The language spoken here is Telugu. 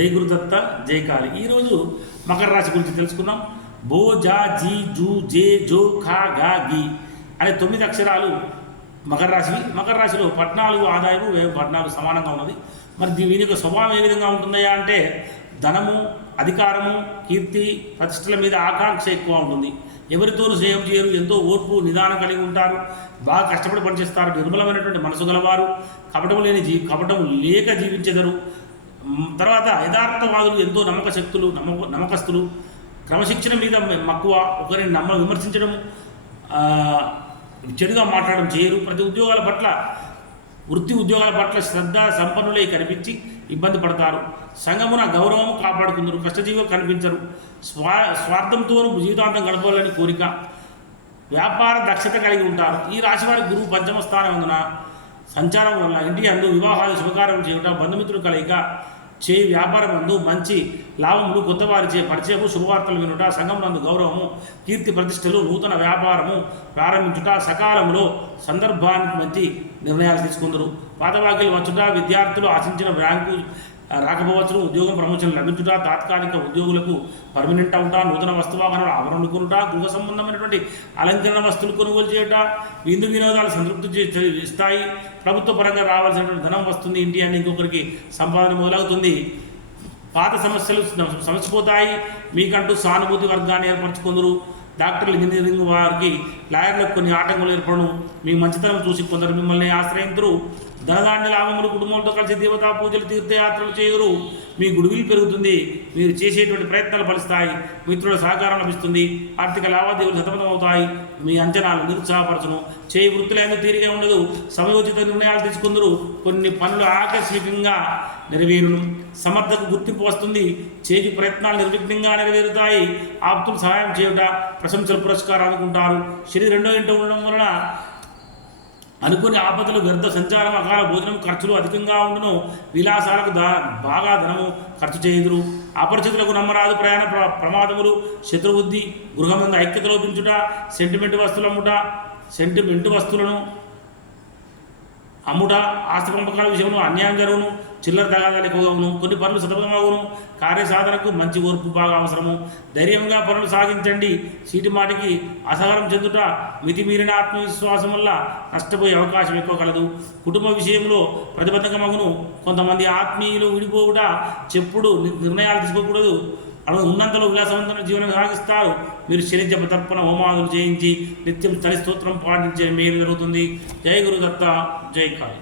జై గురుదత్త జై కాళి ఈరోజు మకర రాశి గురించి తెలుసుకుందాం. బో జా జీ జూ జే జో ఖా గా గి అనే తొమ్మిది అక్షరాలు మకర రాశివి. మకర రాశిలో పద్నాలుగు ఆదాయము వ్యయం పద్నాలుగు సమానంగా ఉన్నది. మరి దీ- దీని యొక్క స్వభావం ఏ విధంగా ఉంటుందయ్యా అంటే ధనము అధికారము కీర్తి ప్రతిష్టల మీద ఆకాంక్ష ఎక్కువ ఉంటుంది. ఎవరితోనూ స్నేహం చేయరు ఎంతో ఓర్పు నిదానం కలిగి ఉంటారు. బాగా కష్టపడి పనిచేస్తారు నిర్మలమైనటువంటి మనసు గలవారు. కపటం లేని జీ కపటం లేక జీవించెదరు. తర్వాత యథార్థవాదులు ఎంతో నమ్మక శక్తులు నమ్మక నమ్మకస్తులు క్రమశిక్షణ మీద మక్కువ ఒకరిని నమ్మ విమర్శించడం చెడుగా మాట్లాడడం చేయరు. ప్రతి ఉద్యోగాల పట్ల వృత్తి ఉద్యోగాల పట్ల శ్రద్ధ సంపన్నులై కనిపించి ఇబ్బంది పడతారు. సంఘమున గౌరవం కాపాడుకుందరు కష్టజీవులు కనిపించరు. స్వా స్వార్థంతోనూ జీవితాంతం గడపాలని కోరిక. వ్యాపార దక్షత కలిగి ఉంటారు. ఈ రాశి వారి గురువు పంచమ స్థానం అందున సంచారం వల్ల ఇంటి అందు వివాహాలు శుభకార్యం చేయటం బంధుమిత్రులు కలయిక చేయి వ్యాపారం అందు మంచి లాభములు కొత్తవారిచే పరిచయము శుభవార్తలు వినుట సంఘం నందు గౌరవము కీర్తి ప్రతిష్టలు నూతన వ్యాపారము ప్రారంభించుట సకాలంలో సందర్భానికి మంచి నిర్ణయాలు తీసుకుందరు. పాతవాకిలు వచ్చుట విద్యార్థులు ఆశించిన ర్యాంకు రాకపోవచ్చును. ఉద్యోగం ప్రమోషన్ లభించుట తాత్కాలిక ఉద్యోగులకు పర్మనెంట్ అవుట నూతన వస్తువాహనాలు ఆభరణలు కొనుట గృహ సంబంధమైనటువంటి అలంకరణ వస్తువులు కొనుగోలు చేయుట విందు వినోదాలు సంతృప్తి ఇస్తాయి ప్రభుత్వ పరంగా రావాల్సినటువంటి ధనం వస్తుంది. ఇంటి అని ఇంకొకరికి సంపాదన మొదలవుతుంది. పాత సమస్యలు సమ- సమసిపోతాయి. మీకంటూ సానుభూతి వర్గాన్ని ఏర్పరచుకుందరు. డాక్టర్లు ఇంజనీరింగ్ వారికి లాయర్లకు కొన్ని ఆటంకాలు ఏర్పడను. మీ మంచితనం చూసి కొందరు మిమ్మల్ని ఆశ్రయించరు ధనధాన్య లాభములు కుటుంబంతో కలిసి దేవతా పూజలు తీర్థయాత్రలు చేయరు. మీ గుడివిలు పెరుగుతుంది. మీరు చేసేటువంటి ప్రయత్నాలు ఫలిస్తాయి. మిత్రుల సహకారం లభిస్తుంది. ఆర్థిక లావాదేవీలు సతమతమవుతాయి. మీ అంచనాలు నిరుత్సాహపరచను. చేయి వృత్తులైన తీరిగా ఉండదు. సమయోచిత నిర్ణయాలు తీసుకుందరు. కొన్ని పనులు ఆకస్మికంగా నెరవేరును. సమర్థకు గుర్తింపు వస్తుంది. చేతి ప్రయత్నాలు నిర్విఘ్నంగా నెరవేరుతాయి. ఆప్తులు సహాయం చేయుట ప్రశంసలు పురస్కారం అనుకుంటారు. శరీరం రెండో ఇంట ఉండడం వలన అనుకుని ఆపదలు వ్యర్థ సంచారం అకాల భోజనం ఖర్చులు అధికంగా ఉండును. విలాసాలకు దా బాగా ధనము ఖర్చు చేయుదురు. అపరిచితులకు నమ్మరాదు ప్రయాణ ప్ర- ప్రమాదములు. శత్రుబుద్ధి గృహమందు ఐక్యత లోపించుట సెంటిమెంట్ వస్తువులు అమ్ముట సెంటిమెంట్ వస్తువులను అమ్ముట ఆస్తి పంపకాల విషయంలో అన్యాయం జరుగును చిల్లర తగాదాలు ఎక్కువగా అవును కొన్ని పనులు సతమతమవును కార్యసాధనకు మంచి ఓర్పు బాగా అవసరము. ధైర్యంగా పనులు సాగించండి. సీటి మాటికి అసహనం చెందుట మితిమీరిన ఆత్మవిశ్వాసం వల్ల నష్టపోయే అవకాశం ఎక్కువ కలదు. కుటుంబ విషయంలో ప్రతిబంధకమగును. కొంతమంది ఆత్మీయులు విడిపోవుట చెప్పుడు నిర్ణయాలు తీసుకోకూడదు. అలా ఉన్నంతలో విలాసవంతమైన జీవనం సాగిస్తారు మీరు శని జప తప్పన హోమాదులు చేయించి నిత్యం తలి స్తోత్రం పాటించే మేలు జరుగుతుంది. జై గురుదత్త జై కాళీ.